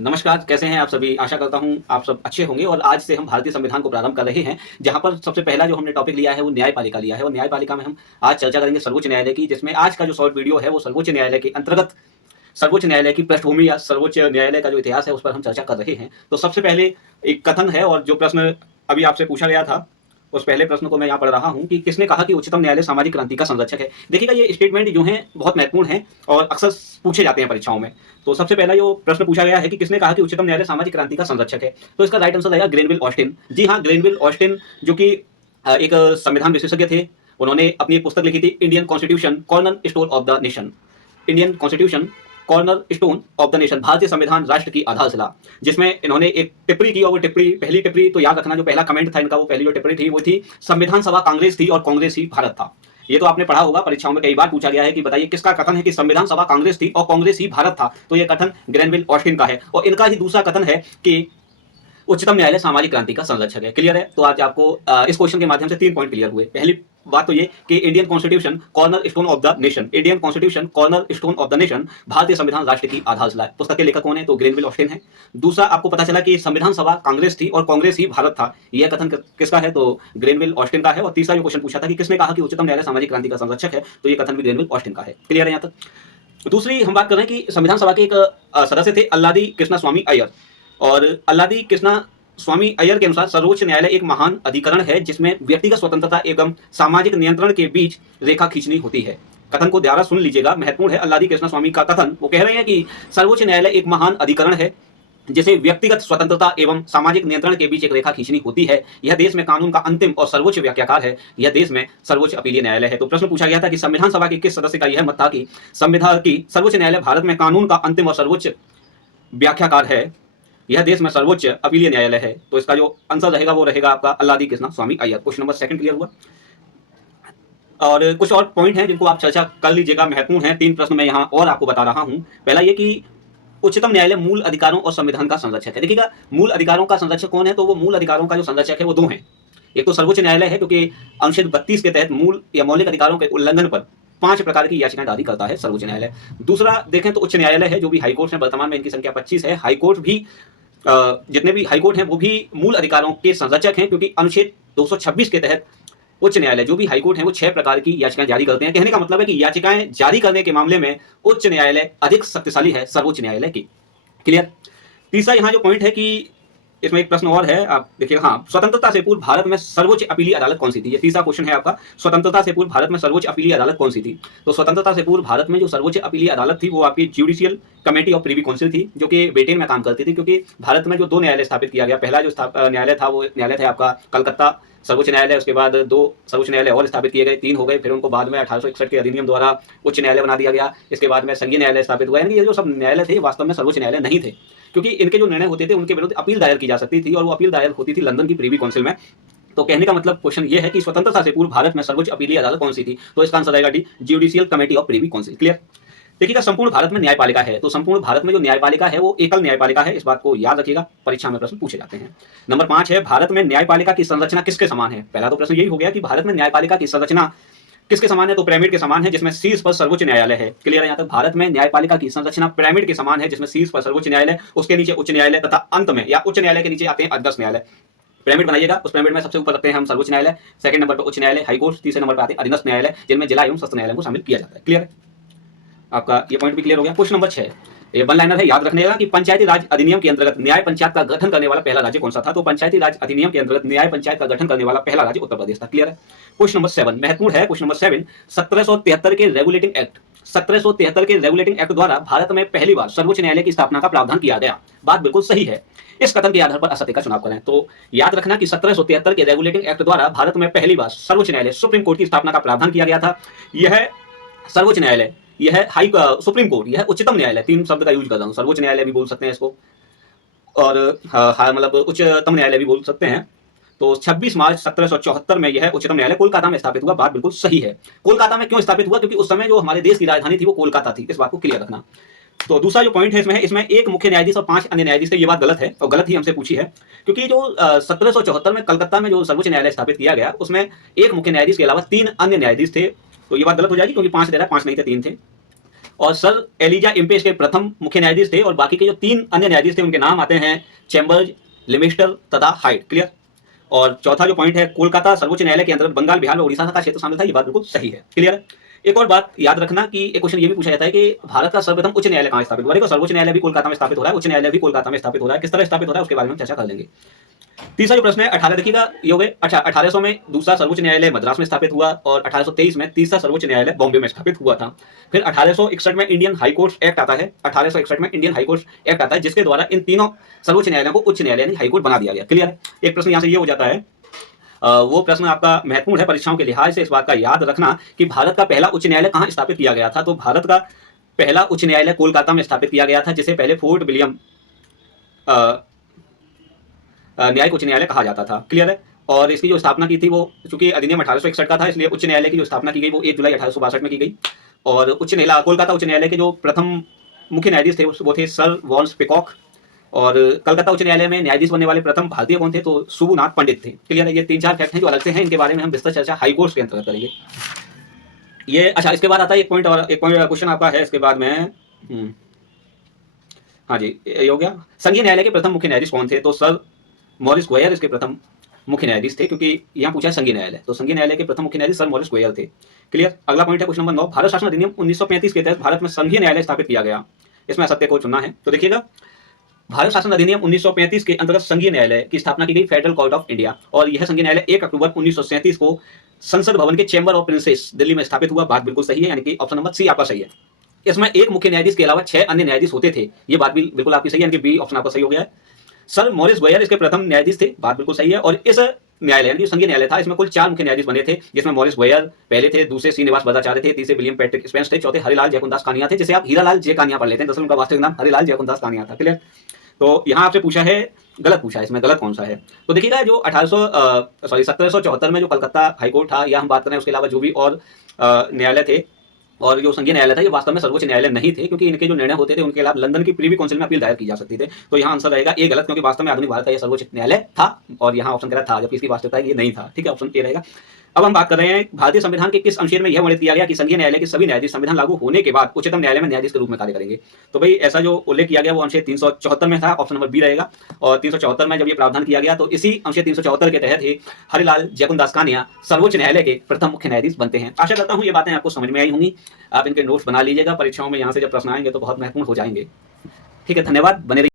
नमस्कार, कैसे हैं आप सभी? आशा करता हूँ आप सब अच्छे होंगे और आज से हम भारतीय संविधान को प्रारंभ कर रहे हैं, जहाँ पर सबसे पहला जो हमने टॉपिक लिया है वो न्यायपालिका लिया है और न्यायपालिका में हम आज चर्चा करेंगे सर्वोच्च न्यायालय की, जिसमें आज का जो शॉर्ट वीडियो है वो सर्वोच्च न्यायालय के अंतर्गत सर्वोच्च न्यायालय की पृष्ठभूमि या सर्वोच्च न्यायालय का जो इतिहास है उस पर हम चर्चा कर रहे हैं। तो सबसे पहले एक कथन है और जो प्रश्न अभी आपसे पूछा गया था उस पहले प्रश्न को मैं यहाँ पढ़ रहा हूँ कि किसने कहा कि उच्चतम न्यायालय सामाजिक क्रांति का संरक्षक है। देखिएगा, ये स्टेटमेंट जो है बहुत महत्वपूर्ण है और अक्सर पूछे जाते हैं परीक्षाओं में। तो सबसे पहला जो प्रश्न पूछा गया है कि किसने कहा कि उच्चतम न्यायालय सामाजिक क्रांति का संरक्षक है, तो इसका राइट आंसर रहेगा ग्रेनविल ऑस्टिन। जी हाँ, ग्रेनविल ऑस्टिन जो कि एक संविधान विशेषज्ञ थे। उन्होंने अपनी एक पुस्तक लिखी थी Indian constitution corner stone of the nation. Indian constitution corner stone of the nation, भारतीय संविधान राष्ट्र की आधारशिला, जिसमें इन्होंने एक टिप्पणी की और वो टिप्पणी, पहली टिप्पणी तो याद रखना, जो पहला कमेंट था इनका, वो पहली जो टिप्पणी थी वो थी संविधान सभा कांग्रेस थी और कांग्रेस ही भारत था। ये तो आपने पढ़ा होगा, परीक्षाओं में कई बार पूछा गया है कि बताइए किसका कथन है कि संविधान सभा कांग्रेस थी और कांग्रेस ही भारत था, तो ये कथन ग्रेनविल ऑस्टिन का है। और इनका ही दूसरा कथन है कि उच्चतम न्यायालय सामाजिक क्रांति का संरक्षक है। क्लियर है? तो आज आपको इस क्वेश्चन के माध्यम से 3 पॉइंट क्लियर हुए। पहली बात तो ये कि Indian constitution corner stone of the nation, Indian constitution corner stone of the nation, भारतीय संविधान राष्ट्र की आधारशिला है। पुस्तक के लेखक कौन है? तो ग्रेनविल ऑस्टिन है। दूसरा, आपको पता चला कि संविधान सभा कांग्रेस थी और कांग्रेस ही भारत था, यह कथन किसका है? तो ग्रेनविल ऑस्टिन का है। और तीसरा जो क्वेश्चन पूछा था कि किसने कहा कि उच्चतम न्यायालय सामाजिक क्रांति का संरक्षक है, तो यह कथन भी ग्रेनविल ऑस्टिन का है। क्लियर है यहाँ तक? दूसरी हम बात कर रहे हैं कि संविधान सभा के एक सदस्य थे अल्लादी कृष्णा स्वामी अय्यर, और अल्लादी कृष्णा स्वामी अय्यर के अनुसार सर्वोच्च न्यायालय एक महान अधिकरण है जिसमें व्यक्तिगत स्वतंत्रता एवं सामाजिक नियंत्रण के बीच रेखा खींचनी होती है। कथन को ध्यान सुन लीजिएगा, महत्वपूर्ण है। अल्लादी कृष्णा स्वामी का कथन, वो कह रहे हैं कि सर्वोच्च न्यायालय एक महान अधिकरण है जिसे व्यक्तिगत स्वतंत्रता एवं सामाजिक नियंत्रण के बीच एक रेखा खींचनी होती है। यह देश में कानून का अंतिम और सर्वोच्च व्याख्याकार है। यह देश में सर्वोच्च अपीलीय न्यायालय है। तो प्रश्न पूछा गया था कि संविधान सभा के किस सदस्य का यह मत था कि संविधान की सर्वोच्च न्यायालय भारत में कानून का अंतिम और सर्वोच्च व्याख्याकार है, यह देश में सर्वोच्च अपीलीय न्यायालय है। तो इसका जो आंसर रहेगा वो रहेगा आपका अल्लादी कृष्णा स्वामी अय्यर। क्वेश्चन नंबर 2 क्लियर हुआ। और कुछ और पॉइंट हैं जिनको आप चर्चा कर लीजिएगा, महत्वपूर्ण है। 3 प्रश्न मैं यहाँ और आपको बता रहा हूँ। पहला ये कि उच्चतम न्यायालय मूल अधिकारों और संविधान का संरक्षक है। देखिएगा, मूल अधिकारों का संरक्षक कौन है? तो वो मूल अधिकारों का जो संरक्षक है वो 2 हैं। एक तो सर्वोच्च न्यायालय है, क्योंकि अनुच्छेद 32 के तहत मूल या मौलिक अधिकारों के उल्लंघन पर 5 प्रकार की याचिकाएं दायर करता है सर्वोच्च न्यायालय। दूसरा देखें तो उच्च न्यायालय है, जो भी हाईकोर्ट है, वर्तमान में इनकी संख्या 25 है। हाईकोर्ट भी जितने भी हाईकोर्ट हैं वो भी मूल अधिकारों के संरक्षक हैं, क्योंकि अनुच्छेद 226 के तहत उच्च न्यायालय, जो भी हाईकोर्ट हैं, वो 6 प्रकार की याचिकाएं जारी करते हैं। कहने का मतलब है कि याचिकाएं जारी करने के मामले में उच्च न्यायालय अधिक शक्तिशाली है सर्वोच्च न्यायालय की। क्लियर? तीसरा यहाँ जो पॉइंट है कि इसमें एक प्रश्न और है, आप देखिएगा। हाँ, स्वतंत्रता से पूर्व भारत में सर्वोच्च अपीलीय अदालत कौन सी थी? ये तीसरा क्वेश्चन है आपका। स्वतंत्रता से पूर्व भारत में सर्वोच्च अपीलीय अदालत कौन सी थी? तो स्वतंत्रता से पूर्व भारत में जो सर्वोच्च अपीलीय अदालत थी वो आपकी judicial committee of privy council थी, जो कि ब्रिटेन में काम करती थी। क्योंककि भारत में जो 2 न्यायालय स्थापित किया गया, पहला जो न्यायालय था वो न्यायालय था आपका कलकत्ता सर्वोच्च न्यायालय, उसके बाद 2 सर्वोच्च न्यायालय और स्थापित किए गए, 3 हो गए। फिर उनको बाद में 1861 के अधिनियम द्वारा उच्च न्यायालय बना दिया गया। इसके बाद में संघीय न्यायालय स्थापित हुआ। यानी ये जो सब न्यायालय थे वास्तव में सर्वोच्च न्यायालय नहीं थे, क्योंकि इनके जो निर्णय होते थे उनके विरुद्ध अपील दायर की जा सकती थी, और वो अपील दायर होती थी लंदन की प्रिवी काउंसिल में। तो कहने का मतलब क्वेश्चन ये है कि स्वतंत्रता से पूर्व भारत में सर्वोच्च अपीलीय अदालत कौन सी थी? तो इसका आंसर रहेगा D, judicial committee of privy council. Clear? देखिएगा, संपूर्ण भारत में न्यायपालिका है, तो संपूर्ण भारत में जो न्यायपालिका है वो एकल न्यायपालिका है। इस बात को याद रखिएगा, परीक्षा में प्रश्न पूछे जाते हैं। नंबर 5 है, भारत में न्यायपालिका की संरचना किसके समान है? पहला तो प्रश्न यही हो गया कि भारत में न्यायपालिका की संरचना किसके समान है? तो पिरामिड के समान है, जिसमें शीर्ष पर सर्वोच्च न्यायालय है। क्लियर है? यहाँ तक भारत में न्यायपालिका की संरचना पिरामिड के समान है, जिसमें शीर्ष पर सर्वोच्च न्यायालय, उसके नीचे उच्च न्यायालय, तथा अंत में या उच्च न्यायालय के नीचे आते हैं अधीनस्थ न्यायालय। पिरामिड बनाइएगा, उस पिरामिड में सबसे ऊपर रखते हैं हम सर्वोच्च न्यायालय, सेकंड नंबर पर उच्च न्यायालय हाईकोर्ट, तीसरे नंबर पर आते हैं अधीनस्थ न्यायालय, जिनमें जिला एवं सत्र न्यायालय को शामिल किया जाता है। क्लियर है? आपका ये पॉइंट भी क्लियर हो गया। क्वेश्चन नंबर 6, ये वन लाइनर है, याद रखने का कि पंचायती राज अधिनियम के अंतर्गत न्याय पंचायत का गठन करने वाला पहला राज्य कौन सा था? तो पंचायती राज अधिनियम के अंतर्गत न्याय पंचायत का गठन करने वाला पहला राज्य उत्तर प्रदेश था। क्लियर है? क्वेश्चन नंबर 7 महत्वपूर्ण है। क्वेश्चन नंबर 7, 1773 के रेगुलेटिंग एक्ट, 1773 के रेगुलेटिंग एक्ट द्वारा भारत में पहली बार सर्वोच्च न्यायालय की स्थापना का प्रावधान किया गया। बात बिल्कुल सही है। इस कथन के आधार पर असत्य का चुनाव करें। तो याद रखना कि 1773 के रेगुलेटिंग एक्ट द्वारा भारत में पहली बार सर्वोच्च न्यायालय सुप्रीम कोर्ट की स्थापना का प्रावधान किया गया था। यह सर्वोच्च न्यायालय, यह हाई सुप्रीम कोर्ट, यह उच्चतम न्यायालय, 3 शब्द का यूज कर रहा हूं। सर्वोच्च न्यायालय भी बोल सकते हैं इसको, और मतलब उच्चतम न्यायालय भी बोल सकते हैं। तो 26 मार्च 1774 में यह उच्चतम न्यायालय कोलकाता में स्थापित हुआ। बात बिल्कुल सही है। कोलकाता में क्यों स्थापित हुआ? क्योंकि उस समय जो हमारे देश की राजधानी थी वो कोलकाता थी। इस बात को क्लियर रखना। तो दूसरा जो पॉइंट है इसमें एक मुख्य न्यायाधीश और 5 अन्य न्यायाधीश थे। ये बात गलत है, और गलत ही हमसे पूछी है, क्योंकि जो 1774 में कलकत्ता में जो सर्वोच्च न्यायालय स्थापित किया गया उसमें एक मुख्य न्यायाधीश के अलावा 3 अन्य न्यायाधीश थे। तो ये बात गलत हो जाएगी, क्योंकि 5 दे रहा है, 5 नहीं थे, 3 थे। और सर एलिजा इम्पेज के प्रथम मुख्य न्यायाधीश थे, और बाकी के जो 3 अन्य न्यायाधीश थे उनके नाम आते हैं चैम्बर्स, लिमिस्टर तथा हाइट। क्लियर। और चौथा जो पॉइंट है, कोलकाता सर्वोच्च न्यायालय के अंतर्गत बंगाल, बिहार और उड़ीसा का क्षेत्र शामिल था। ये बात बिल्कुल सही है। क्लियर है। एक और बात याद रखना कि एक क्वेश्चन ये भी पूछा जाता है कि भारत का सर्वप्रथम उच्च न्यायालय कहां स्थापित हुआ। देखो, सर्वोच्च न्यायालय भी कोलकाता में स्थापित हो रहा है, उच्च न्यायालय भी कोलकाता में स्थापित हो रहा है। किस तरह स्थापित हो रहा है उसके बारे में चर्चा कर लेंगे। तीसरा जो प्रश्न है 18 देखिएगा, ये हो गए। अच्छा, 1800 में दूसरा सर्वोच्च न्यायालय मद्रास में स्थापित हुआ, और 1823 में तीसरा सर्वोच्च न्यायालय बॉम्बे में स्थापित हुआ था। फिर 1861 में इंडियन हाई कोर्ट एक्ट आता है। 1861 में इंडियन हाई कोर्ट एक्ट आता है, जिसके द्वारा इन तीनों सर्वोच्च न्यायालयों को उच्च न्यायालय यानी हाई कोर्ट बना दिया गया। क्लियर है। एक प्रश्न यहां से ये हो जाता है, वो प्रश्न आपका महत्वपूर्ण है परीक्षाओं के लिहाज से, इस बात का याद रखना कि भारत का पहला उच्च न्यायालय कहां स्थापित किया गया था। तो भारत का पहला उच्च न्यायालय कोलकाता में स्थापित किया गया था, जिसे पहले फोर्ट विलियम न्यायिक उच्च न्यायालय कहा जाता था। क्लियर है। और इसकी जो स्थापना की थी वो, चूंकि अधिनियम 1861 का था, इसलिए उच्च न्यायालय की जो स्थापना की गई वो 1 जुलाई 1862 में की गई। और कोलकाता उच्च न्यायालय के जो प्रथम मुख्य न्यायाधीश थे वो थे सर वॉल्स पिकॉक। और कलकत्ता उच्च न्यायालय में न्यायाधीश बनने वाले प्रथम भारतीय कौन थे, तो सुबुनाथ पंडित थे। क्लियर है। ये 3-4 फैक्ट हैं जो अलग से हैं, इनके बारे में हम विस्तृत चर्चा हाई कोर्ट के अंतर्गत करेंगे। ये अच्छा, इसके बाद आता है एक पॉइंट, और एक पॉइंट क्वेश्चन आपका है इसके बाद में। हाँ जी, ये हो गया। संघीय न्यायालय के प्रथम मुख्य न्यायाधीश कौन थे, तो सर मॉरिस गोयर इसके प्रथम मुख्य न्यायाधीश थे, क्योंकि यहाँ पूछा है संघीय न्यायालय, तो संघीय न्यायालय के प्रथम मुख्य न्यायाधीश सर मॉरिस गोयर थे। क्लियर। अगला पॉइंट है क्वेश्चन नंबर 9, भारत शासन अधिनियम 1935 के तहत भारत में संघीय न्यायालय स्थापित किया गया। इसमें असत्य को चुनना है। तो देखिएगा, भारत शासन अधिनियम 1935 के अंतर्गत संघीय न्यायालय की स्थापना की गई फेडरल कोर्ट ऑफ इंडिया, और यह संघीय न्यायालय 1 अक्टूबर 1937 को संसद भवन के चैम्बर ऑफ प्रिंसेस दिल्ली में स्थापित हुआ। बात बिल्कुल सही है, यानी कि ऑप्शन नंबर सी आपका सही है। इसमें एक मुख्य न्यायाधीश के अलावा 6 अन्य न्यायाधीश होते थे। ये बात भी बिल्कुल आपकी सही है, यानी कि बी ऑप्शन आपका सही हो गया है। सर मॉरिस गोयर इसके प्रथम न्यायाधीश थे। बात बिल्कुल सही है। और इस न्यायालय यानी संघीय न्यायालय था, इसमें कुल 4 मुख्य न्यायाधीश बने थे, जिसमें मॉरिस गोयर पहले थे, दूसरे श्रीनिवास भद्राचार्य थे, तीसरे विलियम पैट्रिक स्पेंस थे, चौथे हरिलाल जयकुंदास कानिया थे, जिसे आप हीरालाल जय कानिया पढ़ लेते हैं। दरअसल उनका वास्तविक नाम हरिलाल जयकुंदास कानिया था। क्लियर। तो यहाँ आपसे पूछा है, गलत पूछा है, इसमें गलत कौन सा है। तो देखिएगा, जो 1774 में जो कलकत्ता हाईकोर्ट था, या हम बात करें उसके अलावा जो भी और न्यायालय थे, और जो संघीय न्यायालय था, ये वास्तव में सर्वोच्च न्यायालय नहीं थे, क्योंकि इनके जो निर्णय होते थे उनके खिलाफ लंदन की प्रीवी काउंसिल में अपील दायर की जा सकती थे। तो यहाँ आंसर रहेगा ए गलत, क्योंकि वास्तव में आधुनिक भारत का यह सर्वोच्च न्यायालय था, और यहाँ ऑप्शन गलत था, जबकि इसकी वास्तविकता ये नहीं था। ठीक है, ऑप्शन ए रहेगा। अब हम बात कर रहे हैं भारतीय संविधान के किस अनुच्छेद में यह वर्णित किया गया कि संघीय न्यायालय के सभी न्यायाधीश संविधान लागू होने के बाद उच्चतम न्यायालय में न्यायाधीश के रूप में कार्य करेंगे। तो भाई ऐसा जो उल्लेख किया गया वो अनुच्छेद 374 में था, ऑप्शन नंबर बी रहेगा। और 374 में जब ये प्रावधान किया गया, तो इसी अनुच्छेद 374 के तहत ही हरिलाल जयकुंदास कानिया सर्वोच्च न्यायालय के प्रथम मुख्य न्यायाधीश बनते हैं। आशा करता हूँ ये बातें आपको समझ में आई होंगी। आप इनके नोट्स बना लीजिएगा, परीक्षाओं में यहाँ से जब प्रश्न आएंगे तो बहुत महत्वपूर्ण हो जाएंगे। ठीक है, धन्यवाद, बने रहिए।